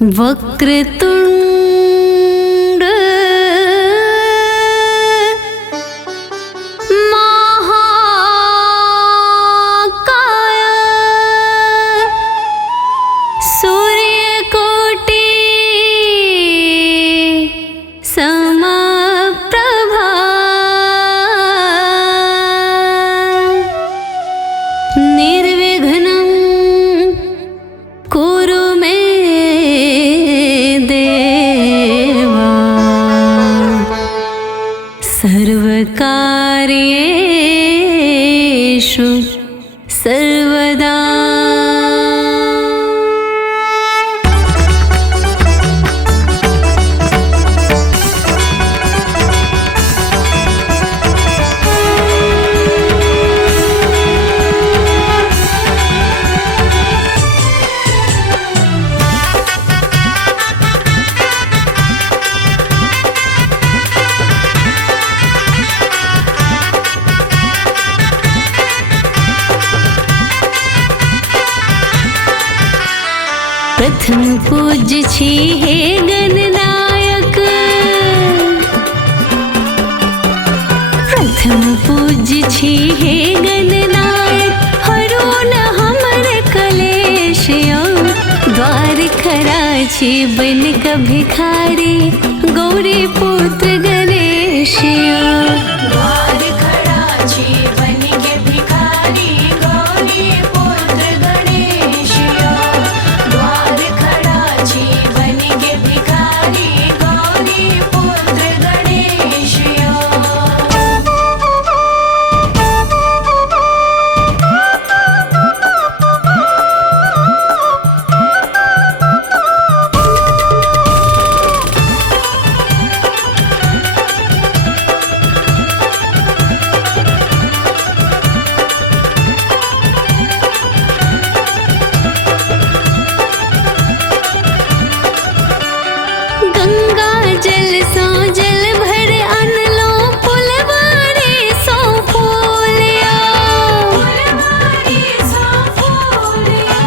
वक्रतुंड महाकाय सूर्यकोटि समप्रभा निर्विघ्नं कुरु मे देवा सर्वकार्येषु सर्वदा। प्रथम पूज्य छी हे गणनायक, प्रथम पूज्य छी हे गणनायक। हरो न हमर कलेश यो, द्वार खड़ा छी बन क भिखारी गौरी पुत्र गणेश यो। द्वार खड़ा छी बन के भिखारी गौरी पुत्र गणेश यो। द्वार खड़ा छी बन के भिखारी गौरी पुत्र गणेश यो। गंगा जल सो जल भर अनलो, फुलवारी सो फूलिया। फुलवारी सो फूलिया,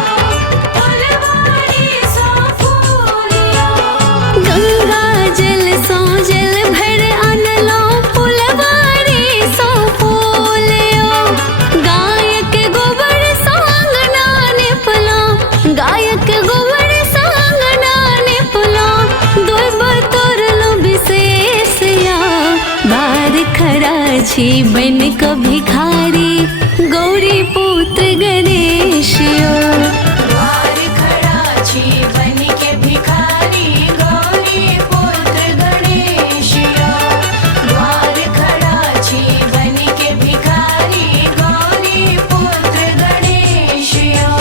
फुलवारी सो फूलिया। गंगा जल सो जल भर अनलो, फुलवारी सो फूलिया। गाय के गोबर सो अंगना निपलो, गाय के गोबर सो अंगना निपलो। द्वार खड़ा छी बन क भिखारी गौरी पुत्र गणेश यो। द्वार खड़ा छी बन के भिखारी गौरी पुत्र गणेश यो। द्वार खड़ा छी बन के भिखारी गौरी पुत्र गणेश यो।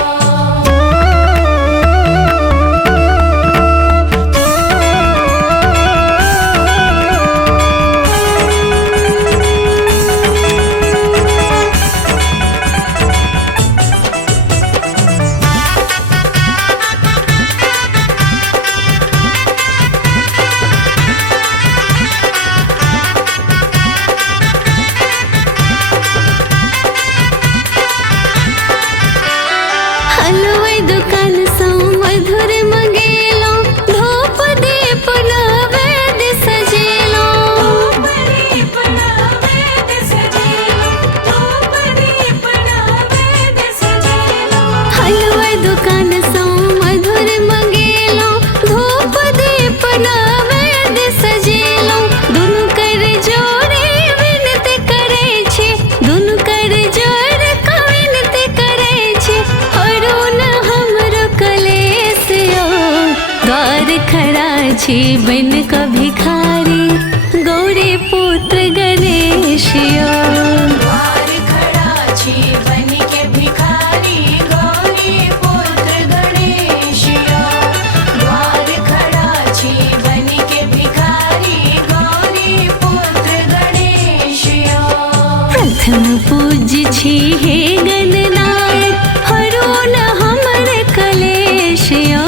हलवाई दुकान सो मधुर मंगेलो, धूप दीप नैवेद्य सजेलो। धूप दीप नैवेद्य सजेलो, धूप दीप नैवेद्य सजेलो। हलवाई दुकान सो मधुर मंगेलो, धूप दीप नैवेद्य सजेलो। दुनु कर जोड़े विनती करे छे, दुनु कर जोड़ क विनती करे छे। हरो न हमरो कलेश यो, द्वार खड़ा छी बन क भिखारी गौरी पुत्र गणेश यो। द्वार खड़ा छी बन के भिखारी गौरी पुत्र गणेश यो। द्वार खड़ा छी बन के भिखारी गौरी पुत्र गणेश यो। प्रथम पूज्य छी हे गणनायक, हरो न हमर कलेश यो।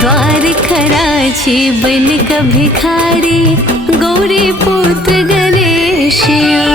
द्वार खड़ा छी बन क भिखारी गौरी पुत्र गणेश यो।